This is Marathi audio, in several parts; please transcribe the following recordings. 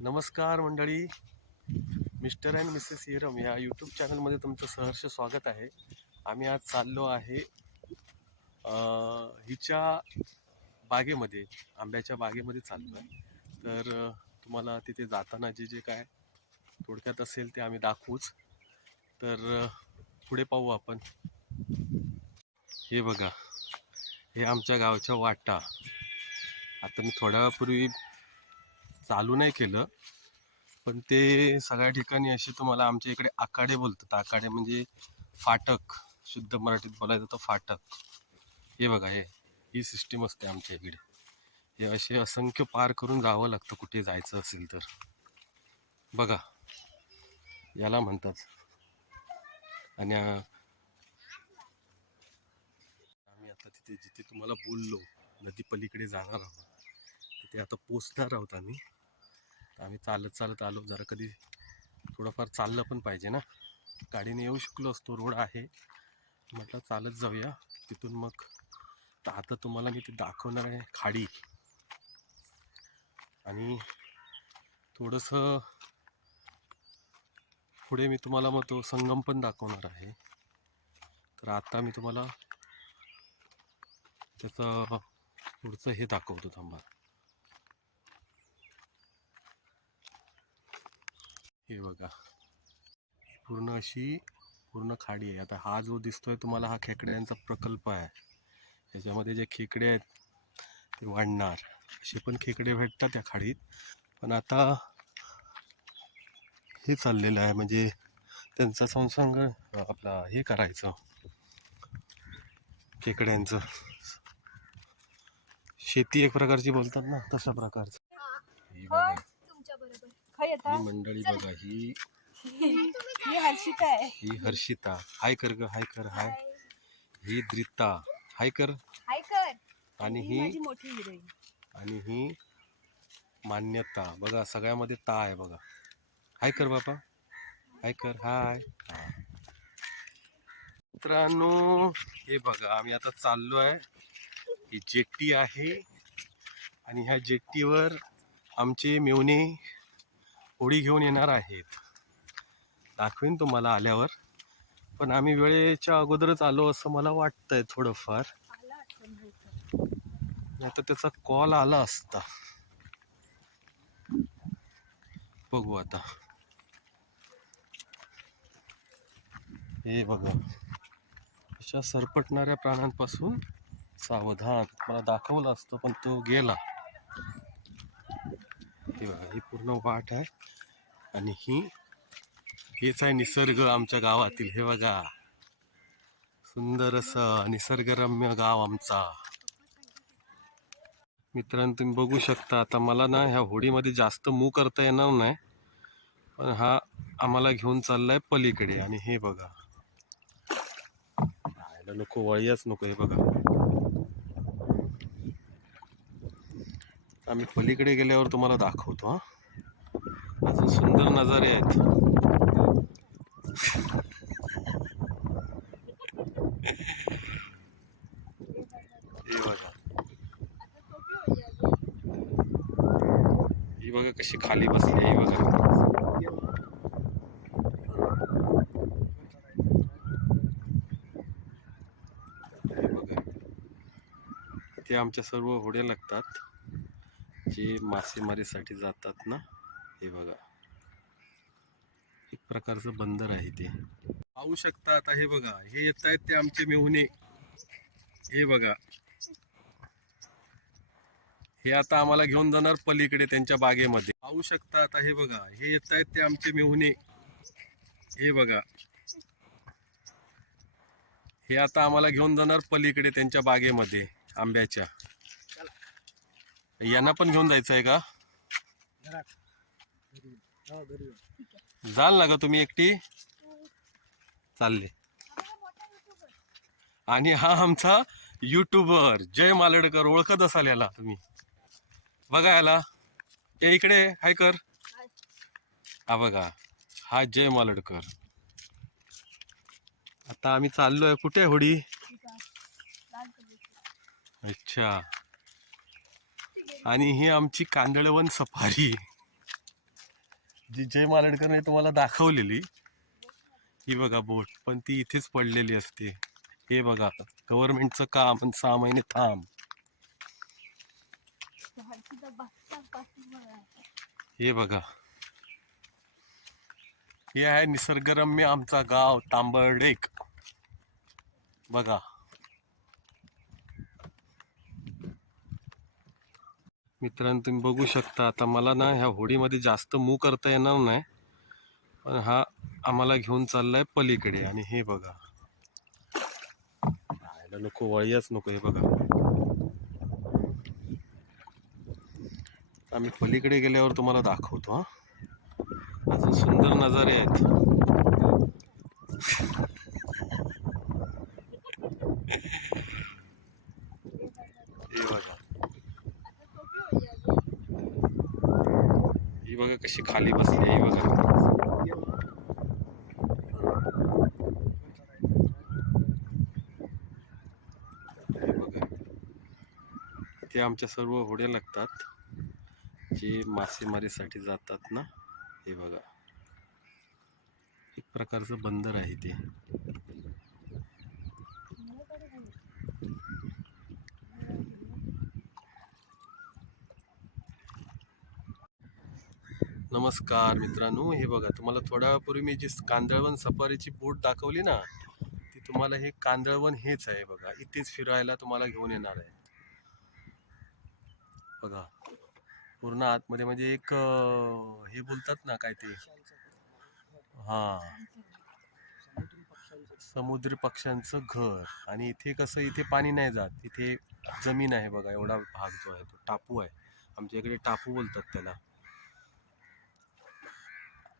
नमस्कार मंडळी, मिस्टर अँड मिसेस हिरम या यूट्यूब चॅनलमध्ये तुमचं सहर्ष स्वागत आहे. आम्ही आज चाललो आहे हिच्या बागेमध्ये, आंब्याच्या बागेमध्ये चाललो आहे. तर तुम्हाला तिथे जाताना जे जे काय थोडक्यात असेल ते आम्ही दाखवूच. तर पुढे पाहू आपण. हे बघा, हे आमच्या गावच्या वाटा. आता मी थोड्या वेळापूर्वी चालू नाही केलं, पण ते सगळ्या ठिकाणी असे तुम्हाला आमच्या इकडे आखाडे बोलतात. आखाडे म्हणजे फाटक, शुद्ध मराठीत बोलायचं तर फाटक. हे बघा, ही सिस्टीम असते आमच्या इकडे. हे असे असंख्य पार करून जावं लागतं कुठे जायचं असेल तर. बघा, याला म्हणतात. आणि आम्ही आता तिथे जिथे तुम्हाला बोललो नदी पलीकडे जाणार आहोत, तिथे आता पोचणार आहोत आम्ही. आम्ही चालत चालत आलो. जरा कधी थोडंफार चाललं पण पाहिजे ना. गाडीने येऊ शकलो असतो, रोड आहे, म्हटलं चालत जाऊया तिथून. मग आता तुम्हाला मी ते दाखवणार आहे खाडी, आणि थोडंसं पुढे मी तुम्हाला मग तो संगम पण दाखवणार आहे. तर आता मी तुम्हाला त्याचं पुढचं हे दाखवतो, थांबा. हे बघा, पूर्ण अशी पूर्ण खाडी आहे. आता हा जो दिसतोय तुम्हाला, हा खेकड्यांचा प्रकल्प आहे. त्याच्यामध्ये जे खेकडे आहेत ते वाढणार. असे पण खेकडे भेटतात त्या खाडीत. पण आता हे चाललेलं आहे, म्हणजे त्यांचा संसर्ग आपला हे करायचं, खेकड्यांचं शेती एक प्रकारची बोलतात ना, तशा प्रकारचं. ही बघा, ही मंडळी बघा, ही हर्षिता, हाय कर ग, हाय कर, हाय. ही द्रिता, हाय कर. आणि ही मान्यता. बघा, सगळ्यामध्ये ता आहे बघा. हाय कर बापा, हाय कर, हाय. मित्रांनो, हे बघा, आम्ही आता चाललो आहे. ही जेट्टी आहे, आणि ह्या जेट्टीवर आमचे मेवणे होडी घेऊन येणार आहेत. दाखवेन तुम्हाला आल्यावर, पण आम्ही वेळेच्या अगोदरच आलो असं मला वाटतंय थोडंफार. आता त्याचा कॉल आला असता, बघू आता. हे बघा, अशा सरपटणाऱ्या प्राण्यांपासून सावधान. मला दाखवलं असतं पण तो गेला. हे बघा, ही पूर्ण वाट आहे, आणि हेच आहे निसर्ग आमच्या गावातील. हे बघा, सुंदर असं निसर्गरम्य गाव आमचा. मित्रांनो, तुम्ही बघू शकता. आता मला ना ह्या होडीमध्ये जास्त मूव करता येणार नाही, पण हा आम्हाला घेऊन चाललाय पलीकडे. आणि हे बघा, नको वळीच नको. हे बघा, आम्ही पलीकडे गेल्यावर तुम्हाला दाखवतो. हा, अजून सुंदर नजारे आहेत. हे बघा, ही बघा कशी खाली बसली आहे. बघा, ते आमच्या सर्व होड्या लागतात जे मासेमारीसाठी जातात ना. हे बघा, एक प्रकारचं बंदर आहे ते, पाहू शकता. आता हे बघा, हे येत आहेत ते आमचे मेहुणे. हे बघा, हे आता आम्हाला घेऊन जाणार पलीकडे त्यांच्या बागेमध्ये. पाहू शकता. आता हे बघा, हे येत आहेत ते आमचे मेहुणे. हे बघा, हे आता आम्हाला घेऊन जाणार पलीकडे त्यांच्या बागेमध्ये आंब्याच्या. यांना पण घेऊन जायचं आहे का? जाल ना ग तुम्ही एकटी? चालले. आणि हा आमचा युट्यूबर जय मालडकर, ओळखत असाल याला तुम्ही. बघा याला, या इकडे, हाय कर. हा बघा, हा जय मालडकर. आता आम्ही चाललोय कुठे? होडी. अच्छा, आणि ही आमची कांदळवन सफारी. जी जय मालडकरने तुम्हाला दाखवलेली ही बघा बोट, पण ती इथेच पडलेली असते. हे बघा गव्हर्नमेंटचं काम, पण 6 महिने थांब. हे बघा, हे आहे निसर्गरम्य आमचा गाव तांबर्डेक. बघा मित्रांनो, तुम्ही बघू शकता. आता मला ना ह्या होडीमध्ये जास्त मूव करता येणार नाही, पण हा आम्हाला घेऊन चाललाय पलीकडे. आणि हे बघा, राहायला नको, वळीच नको. हे बघा, आम्ही पलीकडे गेल्यावर तुम्हाला दाखवतो. हा, अजून सुंदर नजारे आहेत. हे बघा, ही बघा कशी खाली बसली आहे. बघा, हे बघा, ते आमच्या सर्व होड्या लागतात जे मासेमारीसाठी जातात ना. हे बघा, एक प्रकारचं बंदर आहे ते. नमस्कार मित्रांनो, हे बघा, तुम्हाला थोड्या वेळापूर्वी मी जी कांदळवन सफारीची बोट दाखवली ना, ती तुम्हाला हे कांदळवन हेच आहे. बघा, इथेच फिरायला तुम्हाला घेऊन येणार आहे. बघा, पूर्ण आतमध्ये म्हणजे एक हे बोलतात ना काय ते, हा, समुद्री पक्ष्यांचं घर. आणि इथे कसं, इथे पाणी नाही जात, इथे जमीन आहे. बघा, एवढा भाग जो आहे तो टापू आहे. आमच्या इकडे टापू बोलतात त्याला.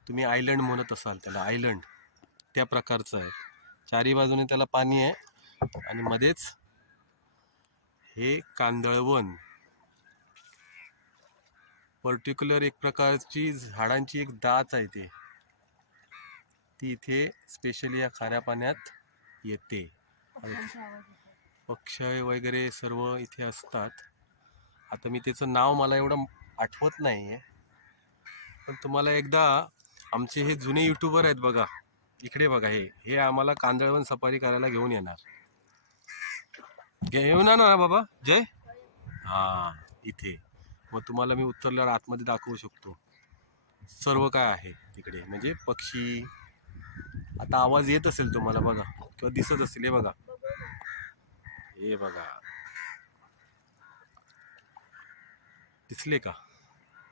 तुम्ही आयलंड म्हणत असाल त्याला, आयलंड त्या प्रकारचं आहे. चारी बाजूने त्याला पाणी आहे आणि मध्येच हे कांदळवन. पर्टिक्युलर एक प्रकारची झाडांची एक दाच आहे ती इथे स्पेशली या खाऱ्या पाण्यात येते. पक्षी वगैरे सर्व इथे असतात. आता मी त्याचं नाव मला एवढं आठवत नाही आहे, पण तुम्हाला एकदा आमचे हे जुने यूट्यूबर आहेत बघा, इकडे बघा, हे आम्हाला कांदळवन सफारी करायला घेऊन येणार. घेऊन ना बाबा जय. हा, इथे मग तुम्हाला मी उतरल्यावर आतमध्ये दाखवू शकतो सर्व काय आहे तिकडे. म्हणजे पक्षी, आता आवाज येत असेल तुम्हाला बघा, किंवा दिसत असेल. हे बघा, हे बघा, दिसले का?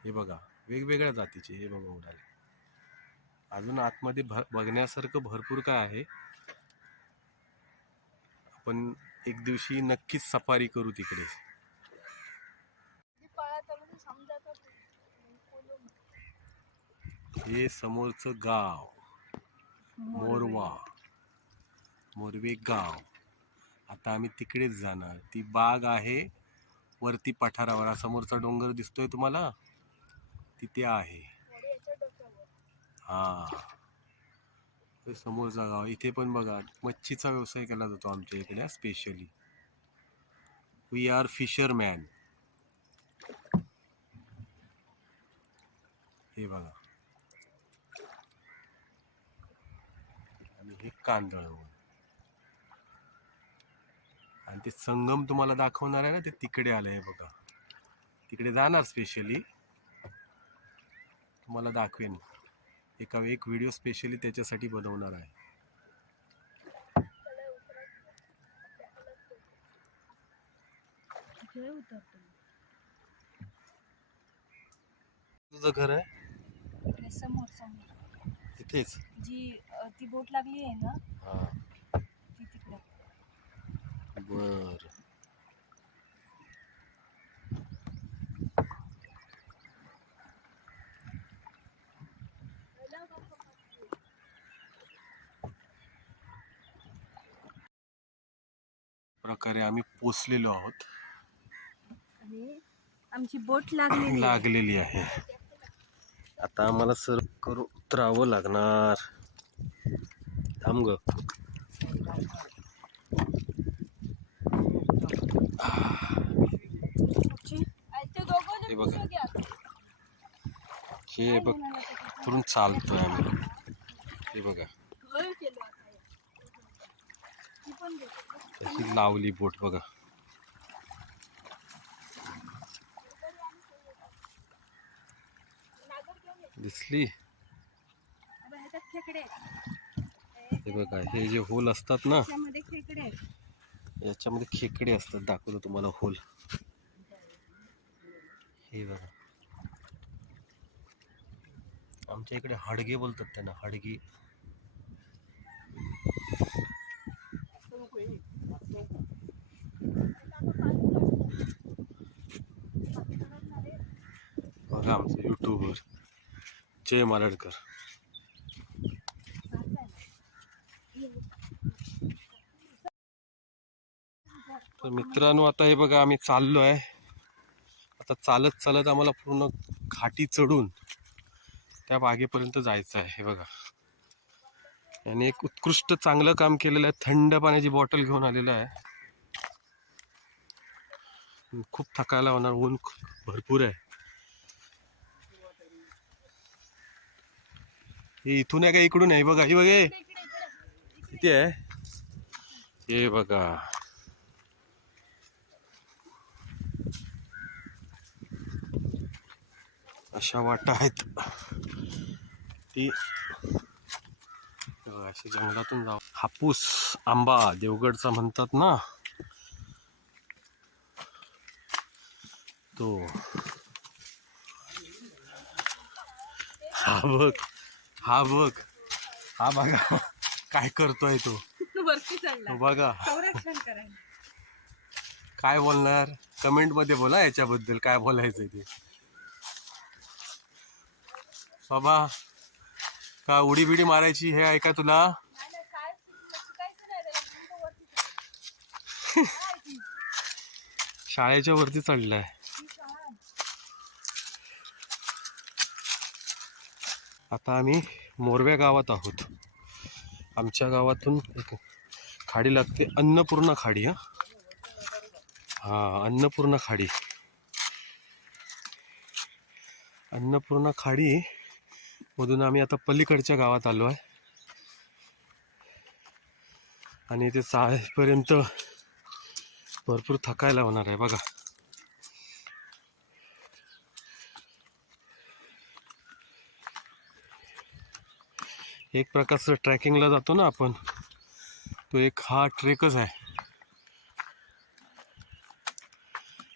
हे बघा, वेगवेगळ्या जातीचे. हे बघा उडाले. अजून आतमध्ये बघण्यासारखं भरपूर काय आहे. आपण एक दिवशी नक्कीच सफारी करू तिकडे. हे समोरचं गाव मोरवे गाव. आता आम्ही तिकडेच जाणार. ती बाग आहे वरती पठारावर. समोरचा डोंगर दिसतोय तुम्हाला, तिथे आहे. हा, समोरचा गाव. इथे पण बघा, मच्छीचा व्यवसाय केला जातो आमच्या इकडे स्पेशली. We R fisherman. हे बघा, आणि हे कांदळवन. आणि ते संगम तुम्हाला दाखवणार आहे ना, ते तिकडे आलं आहे बघा. तिकडे जाणार स्पेशली, तुम्हाला दाखवेन. एक व्हिडिओ स्पेशली त्याच्यासाठी बनवणार आहे. तुझं घर आहे समोर इथेच? जी ती बोट लागली आहे ना, हा, ती तिकडे. बर. प्रकारे आम्ही पोचलेलो आहोत आणि आमची बोट लागलेली आहे. आता आम्हाला सर करू उतरावं लागणार. थांब ग. हे बघा, हे बघ, उतरून चालतोय आम्ही. हे बघा ही लावली बोट बघा. दिसली. खेकडे हे बघा हे जे होल असतात ना खेकडे आहेत. याच्यामध्ये खेकडे असतात. दाखवतो तुम्हाला होल. हे बघा आमच्या इकडे हाडगे बोलतात त्यांना. हाडगे. बघा आमचं युट्यूबवर जय मालडकर. तर मित्रांनो आता हे बघा आम्ही चाललो आहे. आता चालत चालत आम्हाला पूर्ण घाटी चढून त्या बागेपर्यंत जायचं आहे. हे बघा याने एक उत्कृष्ट चांगलं काम केलेलं आहे. थंड पाण्याची बॉटल घेऊन आलेलं आहे. खूप थकायला होणार. ऊन भरपूर आहे. हे इथून आहे का इकडून आहे? बघा ही बघे किती आहे. हे बघा अशा वाटा आहेत. ती अशी जंगलातून जाऊ. हापूस आंबा देवगडचा म्हणतात ना तो. हा बघ हा बघ हा बघा काय करतोय तो. वरती चढला बघा संरक्षण करायला. काय बोलणार कमेंट मध्ये बोला याच्याबद्दल काय बोलायचंय ते. बाबा का उडी बिडी मारायची हे आहे का तुला? शाळेच्या वरती चढलाय. आता आम्ही मोरव्या गावात आहोत. आमच्या गावातून एक खाडी लागते. अन्नपूर्णा खाडी. हा अन्नपूर्णा खाडी. अन्नपूर्णा खाडी मधून आम्ही आता पलीकडच्या गावात आलो आहे. आणि ते जाईपर्यंत भरपूर थकायला होणार आहे. बघा एक प्रकारचं ट्रॅकिंगला जातो ना आपण, तो एक हा ट्रेकच आहे.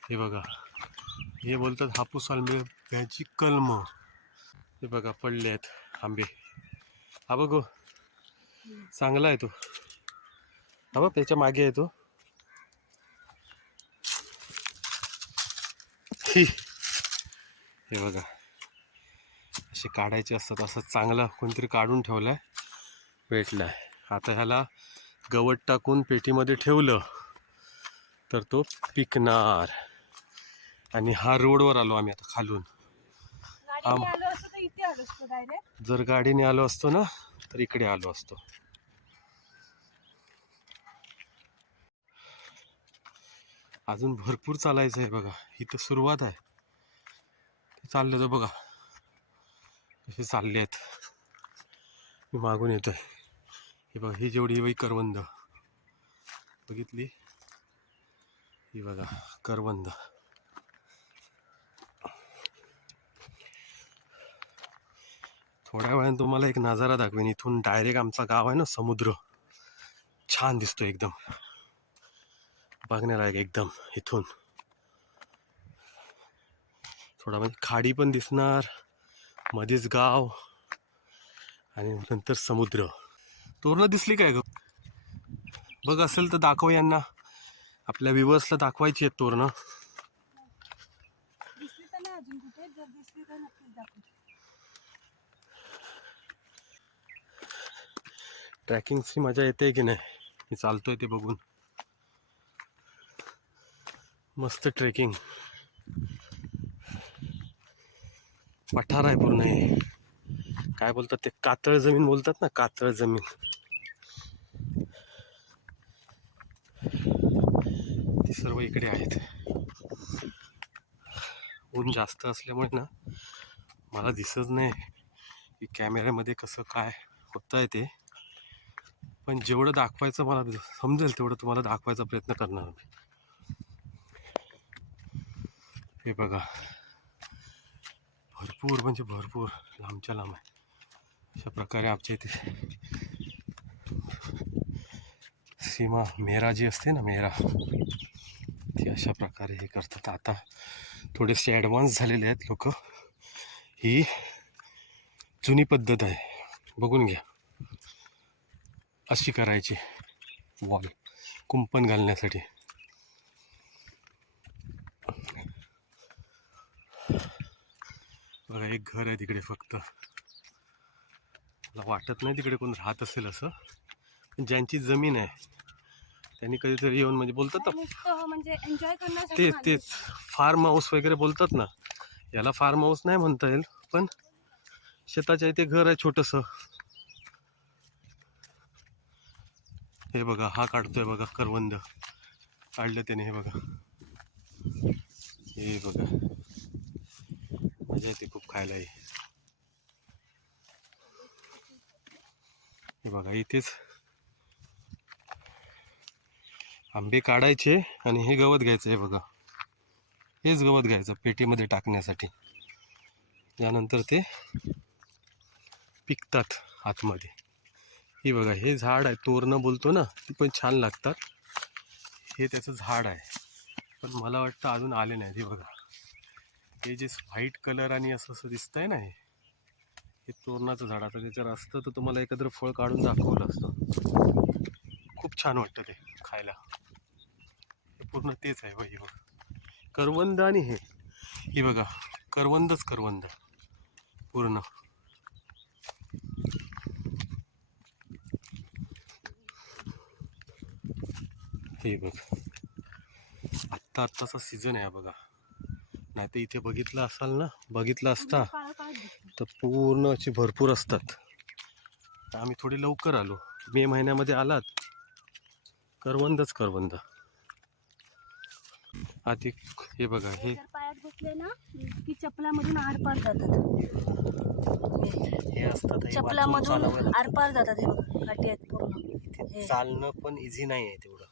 हे बघा हे बोलतात हापूस आंब्याची कलम. हे बघा पडले आहेत आंबे. हा बघ चांगला आहे तो. हा बघ त्याच्या मागे आहे तो. हे बघा असे काढायचे असतात. असं चांगला कोणतरी काढून ठेवलाय भेटलाय. आता ह्याला गवत टाकून पेटीमध्ये ठेवलं तर तो पिकणार. आणि हा रोडवर आलो आम्ही आता खालून. जर गाडीने आलो असतो ना तर इकडे आलो असतो. अजून भरपूर चालायचं आहे. बघा इथं सुरुवात आहे. चाललं तर बघा कसे चालले आहेत. मी मागून येतोय. हे बघा ही जेवढी ही करवंद बघितली. ही बघा करवंद. थोड्या वेळाने तुम्हाला एक नजारा दाखवेन. इथून डायरेक्ट आमचा गाव आहे ना समुद्र छान दिसतो एकदम. बघण्यालायक एकदम. इथून थोडा म्हणजे खाडी पण दिसणार, मध्येच गाव आणि नंतर समुद्र. तोरणं दिसली काय ग? बघ असेल तर दाखव यांना. आपल्या व्ह्यूअर्सला दाखवायची आहेत तोरणं. ट्रॅकिंगची मजा येते की नाही? मी चालतोय ते बघून. मस्त ट्रेकिंग. पठार आहे पूर्ण. हे काय बोलतात ते कातळ जमीन बोलतात ना, कातळ जमीन. ती सर्व इकडे आहेत. ऊन जास्त असल्यामुळे ना मला दिसत नाही की कॅमेऱ्यामध्ये कसं काय होत आहे ते, पण जेवढं दाखवायचं मला समजेल तेवढं तुम्हाला दाखवायचा प्रयत्न करणार मी. हे बघा, भरपूर म्हणजे भरपूर लांबच्या लांब आहे. अशा प्रकारे आमच्या इथे सीमा मेरा जी असते ना, मेरा, ती अशा प्रकारे हे करतात. आता थोडेसे ॲडव्हान्स झालेले आहेत लोक. ही जुनी पद्धत आहे, बघून घ्या. अशी करायची वॉल कुंपण घालण्यासाठी. बघा, एक घर आहे तिकडे. फक्त मला वाटत नाही तिकडे कोण राहत असेल असं, पण ज्यांची जमीन आहे त्यांनी कधीतरी येऊन म्हणजे बोलतात ना, म्हणजे एन्जॉय तेच तेच फार्म हाऊस वगैरे बोलतात ना. याला फार्म हाऊस नाही म्हणता येईल, पण शेताच्या इथे घर आहे छोटंसं. हे बघा, हा काढतोय बघा करवंद. काढलं त्याने, हे बघा. हे बघा, मजा येते खूप खायला. हे बघा, इथेच आंबे काढायचे आणि हे गवत घ्यायचं. हे बघा, हेच गवत घ्यायचं पेटीमध्ये टाकण्यासाठी. यानंतर ते पिकतात आतमध्ये. हे बघा, हे झाड आहे, तोरणं बोलतो ना, ती पण छान लागतात. हे त्याचं झाड आहे, पण मला वाटतं अजून आले नाही. हे बघा, हे जे व्हाईट कलर आणि असं असं दिसतंय ना, हे तोरणाचं झाड. आता त्याच्यावर असतं तर तुम्हाला एखादं फळ काढून दाखवलं असतं. खूप छान वाटतं ते खायला. हे पूर्ण तेच आहे बाई. बघा, करवंद. आणि हे बघा, करवंदच करवंद पूर्ण. हे बघ, आत्ताचा सीझन आहे बघा. नाही तर इथे बघितलं असता तर पूर्ण अशी भरपूर असतात. आम्ही थोडे लवकर आलो. मे महिन्यामध्ये आलात, करवंदच करवंद. आधी हे बघा, हे पायात घुसले ना की चपलामधून आरपार जातात. हे असतात, चपलामधून आरपार जातात. हे बघा, काठी आहेत पूर्ण. चालणं पण इझी नाही आहे तेवढं.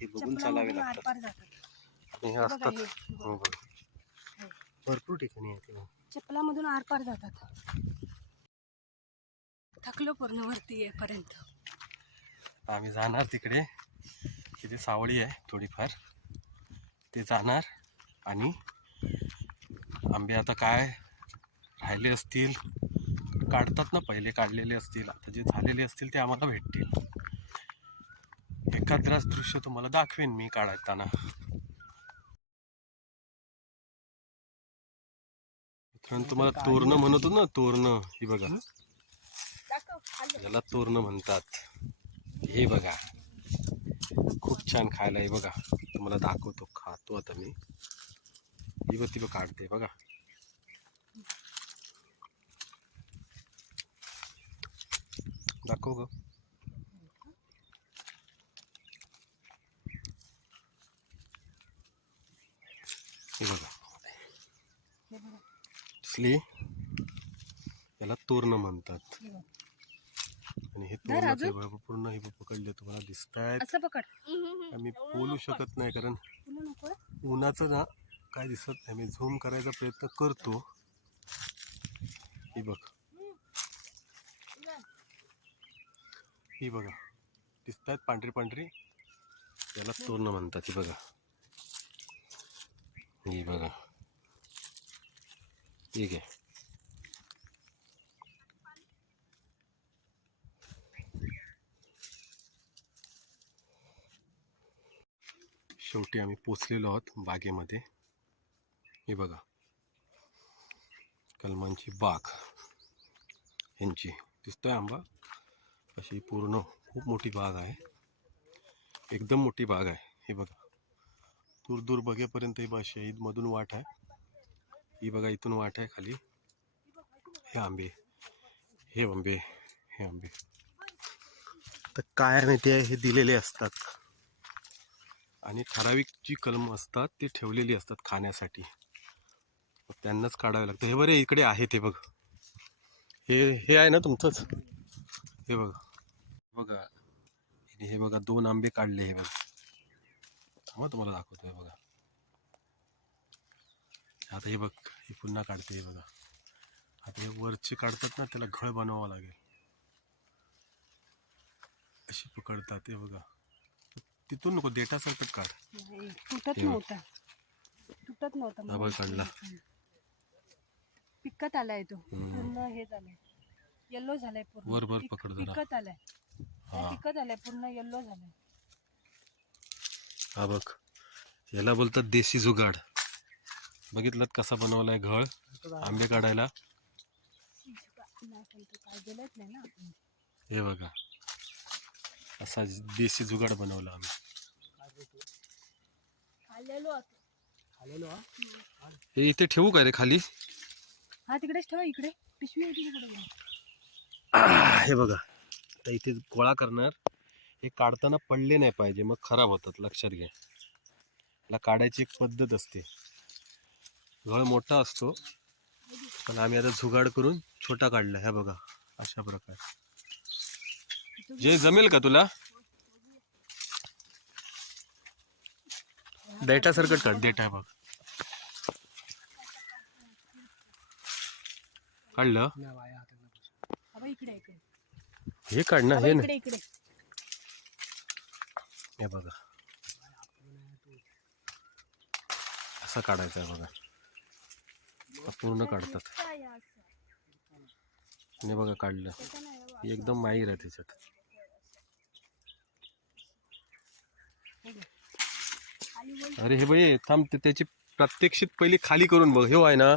हे बघून चालावे लागतात. आरपार जातात. हे असतात. हो बघा, भरपूर ठिकाणी आहे ते. चपलामधून आरपार जातात. थकलो पूर्ण वरती येईपर्यंत. आम्ही जाणार तिकडे. तिथे सावळी आहे थोडीफार, ते जाणार. आणि आंबे आता काय राहिले असतील, काढतात ना, पहिले काढलेले असतील, आता जे झालेले असतील ते आम्हाला भेटतील. एखाद्रास दृश्य तुम्हाला दाखवेन मी काढताना. तुम्हाला तोरणं म्हणतो ना, तोरणं. ही बघा, याला तोरणं म्हणतात. हे बघा, खूप छान खायला. हे बघा, तुम्हाला दाखवतो, खातो आता मी. ही बघ, ती बघ काढते बघा. दाखव ग. हे बघा, दिसली? याला तोरणं म्हणतात. आणि हे तोरणाचे पूर्ण हे पकडले तुम्हाला दिसत आहेत. असं पकड. आम्ही बोलू शकत नाही कारण उन्हाचं ना काय दिसत नाही. मी झूम करायचा प्रयत्न करतो. ही बघ, ही बघा, दिसत आहेत पांढरी पांढरी. याला तोरणं म्हणतात. ही बघा, ही बघा, ठीक आहे. शेवटी आम्ही पोचलेलो आहोत बागेमध्ये. हे बघा, कलमांची बाग यांची. दिसतोय आंबा? अशी पूर्ण खूप मोठी बाग आहे, एकदम मोठी बाग आहे. हे बघा, दूर दूर बघेपर्यंत ही बा शहीद मधून वाट आहे. ही बघा, इथून वाट आहे खाली. हे आंबे, हे आंबे, हे आंबे. तर काय माहिती आहे, हे दिलेले असतात आणि ठराविक जी कलम असतात ती ठेवलेली असतात खाण्यासाठी. त्यांनाच काढावे लागतं. हे बरे इकडे आहे ते बघ, हे आहे ना तुमचंच? हे बघा बघा, हे बघा 2 आंबे काढले. हे बघा, थांबा तुम्हाला दाखवतो. हे बघा, आता हे बघ, हे पुन्हा काढते. हे बघा, आता हे वरचे काढतात ना, त्याला घळ बनवावं लागेल. अशी पकडतात. हे बघा, तिथून नको, देठासारखं काढ. तुटत हे बघ. नव्हता तुटत नव्हता हा बघ काढला. पिकत आलाय तो पूर्ण. हे झालंय येल्लो झालाय पूर्ण. वर वर पकड जरा. पिकत आलाय. हा पिकत आलाय पूर्ण, येल्लो झालाय. हा बघ, याला बोलतात देशी जुगाड. बघितलं कसा बनवलाय घळ आंबे काढायला? काय गेलंच नाही ना. हे बघा, असा देशी जुगाड बनवला आम्ही. हे इथे ठेवू काय रे खाली? हा तिकडेच ठेवा. इकडे पिशवी होती तिकडे. हे बघा, आता इथे गोळा करणार. हे काढताना पडले नाही पाहिजे, मग खराब होतात. लक्षात घ्या, याला काढायची एक पद्धत असते. घळ मोठा असतो, पण आम्ही आता जुगाड करून छोटा काढला. हे बघा, अशा प्रकारे. जे जमेल का तुला? देठा सरकट काढ. देठा बघ, काढलं. इकडे इकडे हे काढ ना. हे इकडे इकडे. हे बघा, असं काढायचं आहे बघा. पूर्ण काढतात. आणि बघा काढलं. एकदम माहीर आहे त्याच्यात. अरे हे बाई थांब, त्याची प्रात्यक्षिक पहिली खाली करून बघ. हे आहे ना,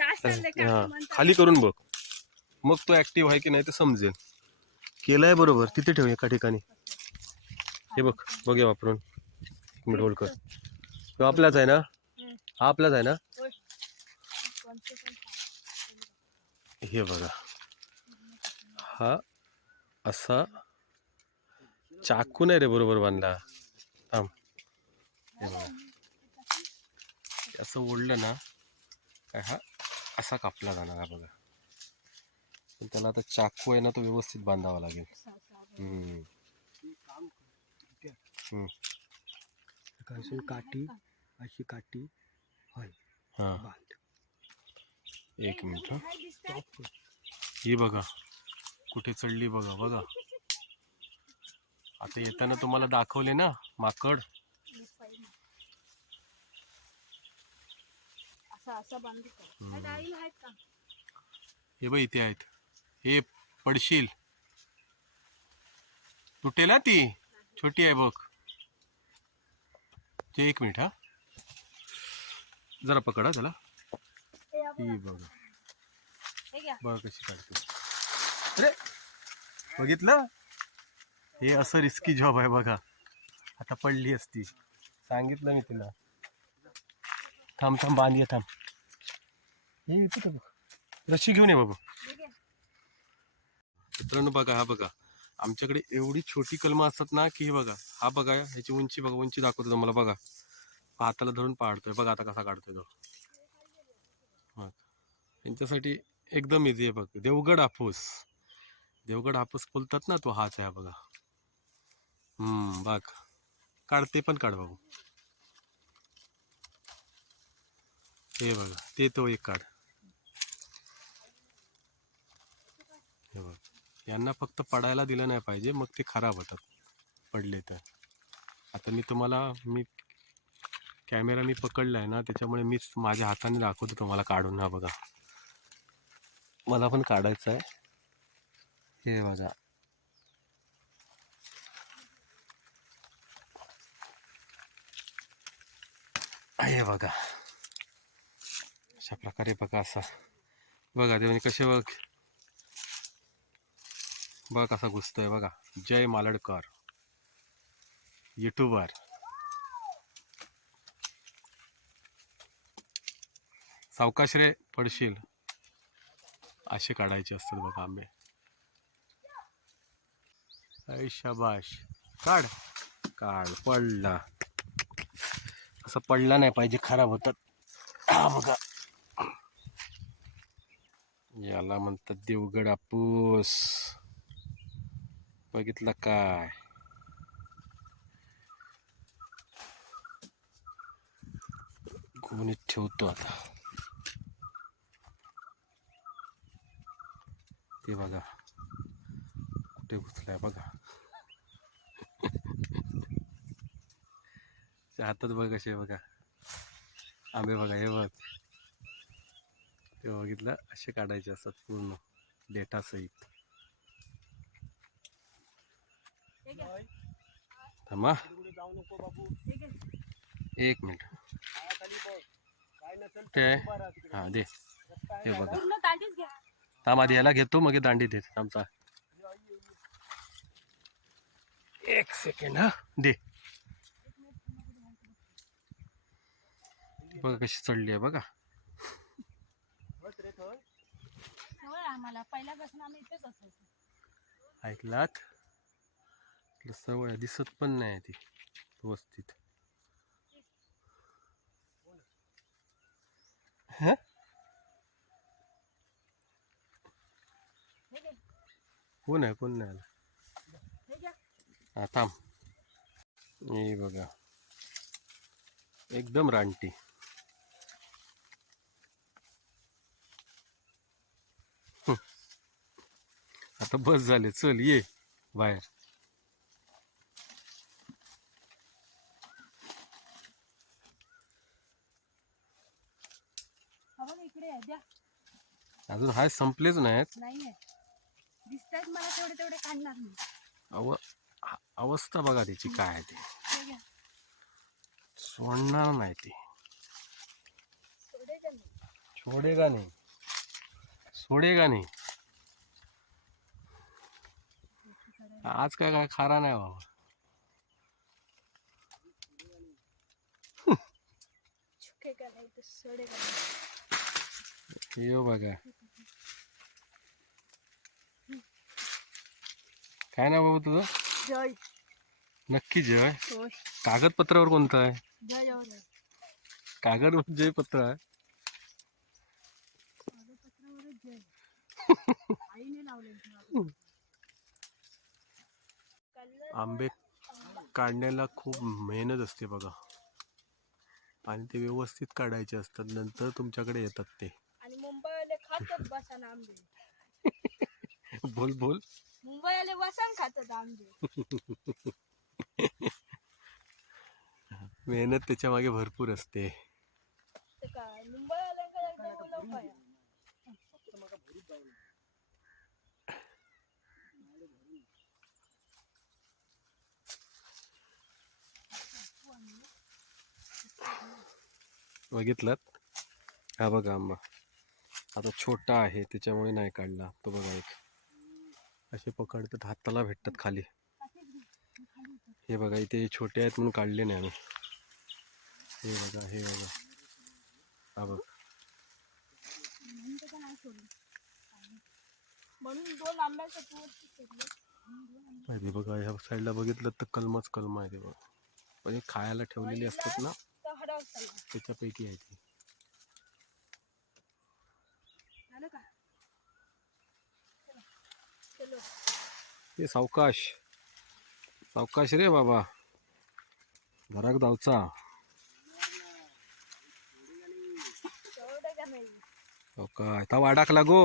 हा खाली करून बघ, मग तो ऍक्टिव्ह आहे की नाही ते समजेल. केलाय बरोबर, तिथे ठेव एका ठिकाणी. हे बघ, बघूया वापरून. एक मिनिट होल्ड कर. तो आपलाच आहे ना? हा आपलाच आहे ना? हे बघा, हा असा चाकू नाही रे बरोबर बांधला. थांब, हे बघा, असं ओढलं ना काय, हा असा कापला जाणार. हा बघा, पण त्याला आता चाकू आहे ना, तो व्यवस्थित बांधावा लागेल. काठी अशी काठी. हा, एक मिनिट. ही बघा कुठे चढली बघा. बघा, आता येताना तुम्हाला दाखवले ना माकड. हे बघ, इथे आहेत. हे पडशील, तुटेल ना, ती छोटी आहे बघ. ते एक मिनिट. हा जरा पकडा त्याला. ही बघा, बघा कशी काढते. अरे बघितलं, हे असं रिस्की जॉब आहे बघा. आता पडली असती, सांगितलं मी तुला. थांब थांब, बांधूया थांब. हे येतो का बघ, रशी घेऊन ये बाबा. मित्रांनो बघा, हा बघा, आमच्याकडे एवढी छोटी कलमं असतात ना, की हे बघा, हा बघा, ह्याची उंची बघा. उंची दाखवतो तुम्हाला. बघा, हाताला धरून पाडतोय बघा. आता कसा काढतोय तो. यांच्यासाठी एकदम इझी आहे बघ. देवगड हापूस, देवगड हापूस बोलतात ना, तो हाच आहे बघा. बघ, काढते पण काढ भाऊ. हे बघा, ते तो एक काढ. हे बघ, यांना फक्त पडायला दिलं नाही पाहिजे, मग ते खराब होतात पडले तर. आता मी तुम्हाला, कॅमेरा मी पकडलाय ना, त्याच्यामुळे मीच माझ्या हाताने दाखवतो तुम्हाला काढून. हा बघा, मला पण काढायचं आहे. हे बघा, हे बघा, अशा प्रकारे बघा. असा बघा, ते कसे बघ, बघ कसा घुसतोय बघा. जय मालडकर, युट्यूबर. सावकाश रे, पडशील. असे काढायचे असतात बघा आंबे. ऐ शाबाश, काढ काढ. पडला, असं पडला नाही पाहिजे, खराब होतात. हा बघा, याला म्हणतात देवगड हापूस. बघितला काय? गोणीत ठेवतो आता. ते बघा कुठे घुसलाय बघा. हातात बघ कसे बघा आंबे बघा. हे बघ ते बघितलं, असे काढायचे असतात पूर्ण देठासहित. थांबा 1 मिनिट. ते हा दे. हे बघा पूर्ण तांडीच घ्या. थांब आधी याला घेतो मग दांडी देत आमचा. 1 सेकंड हा दे. बघा कशी चढली आहे बघा. सवय आम्हाला पहिल्यापासून आम्ही इथेच असायचो. ऐकलात? सवय दिसत पण नाही ती व्यवस्थित. कोण आहे? कोण नाही आला? हा थांब. हे बघा एकदम रानटी. आता बस झाले, चल ये बाहेर. इकडे आहे द्या. अजून हाय संपलेच नाहीत. नाहीये दिसतायत मला तेवढे तेवढे काढणार मी. अवस्था बघा त्याची काय आहे ते. हे घ्या. सोडणार नाही ते. सोडेगा नाही. छोडेगा नाही, सोडेगा नाही. आज काय खारा नाही बाबा. झुकेगा नाही तर सोडेगा नाही. यो बघा काय नाव बाबा तुझं? जय. नक्की जय. होय. कागदपत्रावर कोणतं आहे? जय जय. कागद जय पत्र आहे. कागदपत्रावरच जय. आईने लावले. आंबे काढण्याला खूप मेहनत असते बघा, आणि ते व्यवस्थित काढायचे असतात. नंतर तुमच्याकडे येतात ते. आणि मुंबईवाले खातात बसाना आंबे. बोल बोल. मुंबईवाले बसान खातात आंबे. मेहनत त्याच्या मागे भरपूर असते. ते काय मुंबईवाल्यांकडे बोलव काय? बघितलं? हा बघा आंबा आता छोटा आहे त्याच्यामुळे नाही काढला. तो बघा एक असे पकडतात, हाताला भेटतात खाली. हे बघा इथे छोटे आहेत म्हणून काढले नाही आम्ही. हे बघा, हे बघा, हा बघ. म्हणून 2 आंब्याचं माहिती बघा ह्या साईडला बघितलं तर कलमच कलम आहे ते बघा. पण हे खायला ठेवलेली असतात ना त्याच्यापैकी आहे ती. ते सावकाश सावकाश रे बाबा, घराक जाऊचा. हो काय ता वाडाक लागो.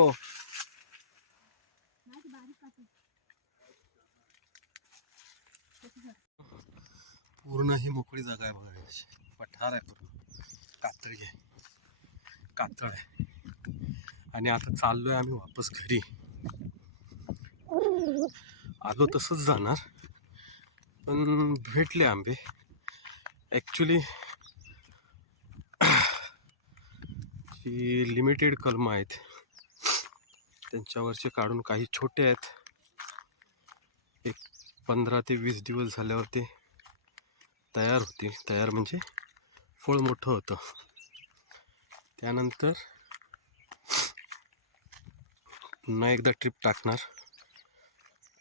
पूर्ण ही मोकळी जागा आहे बघा. पठार आहे पूर्ण, कातळी आहे, कातळ आहे. आणि आता चाललोय आम्ही वापस घरी. आलो तसंच जाणार, पण भेटले आंबे. ॲक्च्युली जी लिमिटेड कलमं आहेत त्यांच्यावरचे काढून काही छोटे आहेत. एक 15 ते 20 दिवस झाल्यावर ते तयार होतील. तयार म्हणजे फळ मोठं होतं. त्यानंतर पुन्हा एकदा ट्रिप टाकणार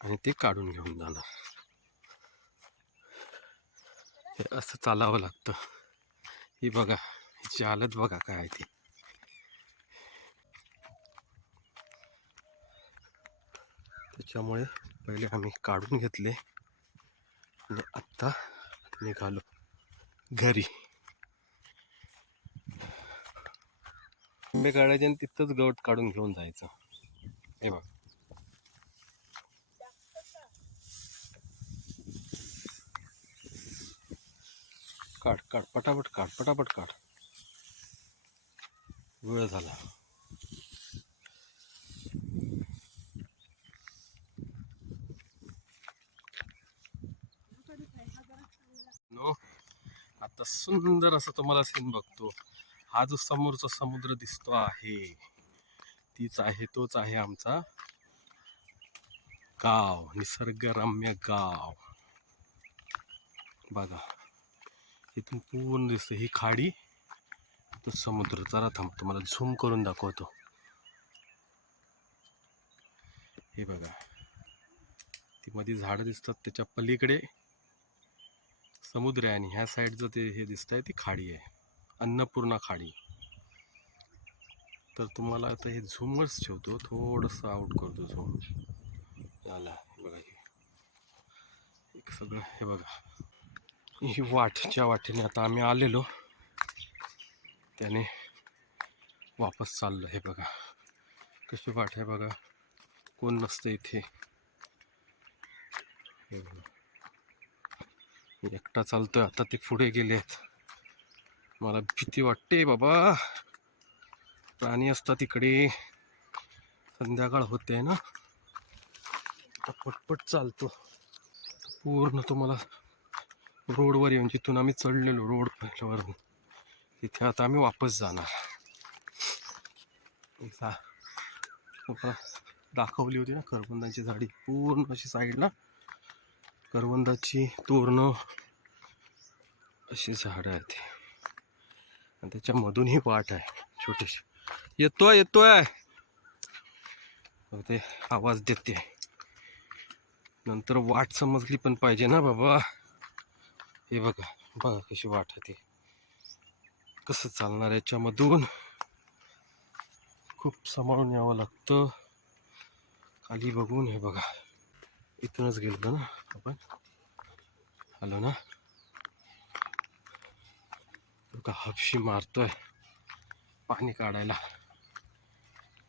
आणि ते काढून घेऊन जाणार. हे असं चालावं लागतं. ही बघा हिची हालत बघा काय आहे ती. त्याच्यामुळे पहिले आम्ही काढून घेतले आणि आत्ता निघालो घरी. आंबे काढायचे आणि तिथंच गवत काढून घेऊन जायचं. हे बघ, काढ काढ पटापट काढ, पटापट काढ, वेळ झाला. नो, आता सुंदर असं तुम्हाला सीन बघतो. हा जो समोरचा समुद्र दिसतो आहे, तीच आहे, तोच आहे आमचा गाव, निसर्गरम्य गाव. बघा, इथून पूर्ण दिसतं ही खाडी, तो समुद्र. जरा थांब, तुम्हाला झूम करून दाखवतो. हे बघा, ती मध्ये झाडं दिसतात, त्याच्या पलीकडे समुद्र आहे आणि ह्या साईडचं ते हे दिसतंय ती खाडी आहे, अन्नपूर्णा खाडी. तर तुम्हाला आता हे झूमच ठेवतो, थोडंसं आउट करतो झूम. झाला, हे बघा, एक सगळं. हे बघा, ही वाट, ज्या वाटेने आता आम्ही आलेलो त्याने वापस चाललो. हे बघा कशी वाट आहे बघा, कोण नसतं इथे. हे बघा, एकटा चालतोय. आता ते पुढे गेलेत, मला भीती वाटते बाबा. प्राणी असतात इकडे, संध्याकाळ होते ना, आता पटपट चालतो. पूर्ण तुम्हाला रोडवर येऊन, जिथून आम्ही चढलेलो रोड वरून, तिथे आता आम्ही वापस जाणार. तुम्हाला दाखवली होती ना करवंदाची झाडी, पूर्ण अशी साईडला करवंदाची तोरणं, अशी झाडं आहेत आणि त्याच्यामधून ही वाट आहे छोटीशी. येतोय येतोय, ते आवाज देते. नंतर वाट समजली पण पाहिजे ना बाबा. हे बघा, बघा कशी वाट आहे, ती कसं चालणार याच्यामधून. खूप सांभाळून यावं लागतं खाली बघून. हे बघा, इथूनच गेलो ना आपण, आलो ना. का हापशी मारतोय पाणी काढायला.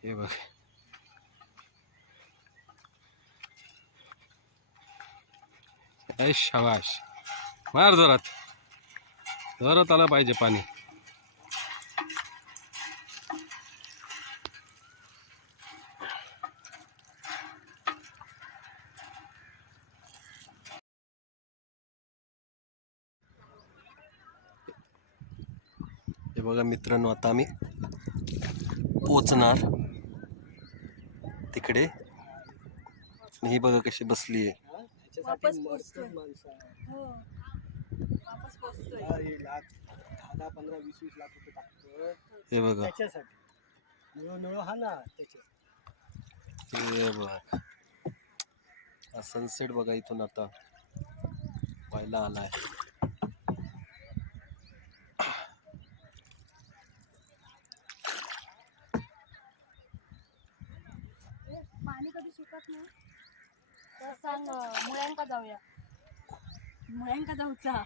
हे बघ, शाबाश, मार जोरात, जोरात आला पाहिजे पाणी. हे बघा मित्रांनो, आता आम्ही पोचणार तिकडे. ही बघा कशी बसली आहे. वापस पोहोचतोय. हो, वापस पोहोचतोय. 10, 15, 20 लाख रुपये टाकतो हे बघा, त्याच्यासाठी मिळून हा ना त्याच्या. हे बघा, हा सनसेट बघा इथून आता व्हायला आलाय. पाणी कधी सुकत नाही तर सांग, मुळ्यांका जाऊया. मुळ्यांका जाऊचा.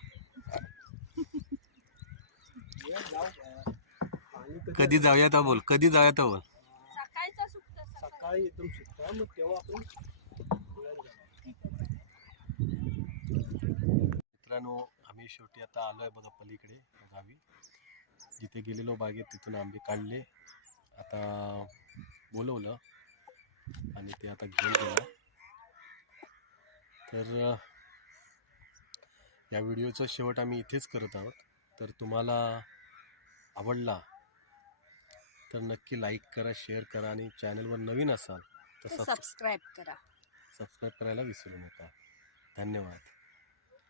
कधी जाऊया तर बोल, कधी जाऊया तर बोल. सकाळचा सुकतं, सकाळी एकदम सुकता, मग तेव्हा आपण मित्रांनो, आम्ही शेवटी आता आलोय बघा पलीकडे गावी. जिथे गेलेलो बागेत, तिथून आंबे काढले. आता बोलवलं आणि ते आता घेऊन गेला. तर या व्हिडिओचा शेवट आम्ही इथेच करत आहोत. तर तुम्हाला आवडला तर नक्की लाईक करा, शेअर करा आणि चॅनलवर नवीन असाल तर सबस्क्राईब करा. सबस्क्राईब करायला विसरू नका. धन्यवाद.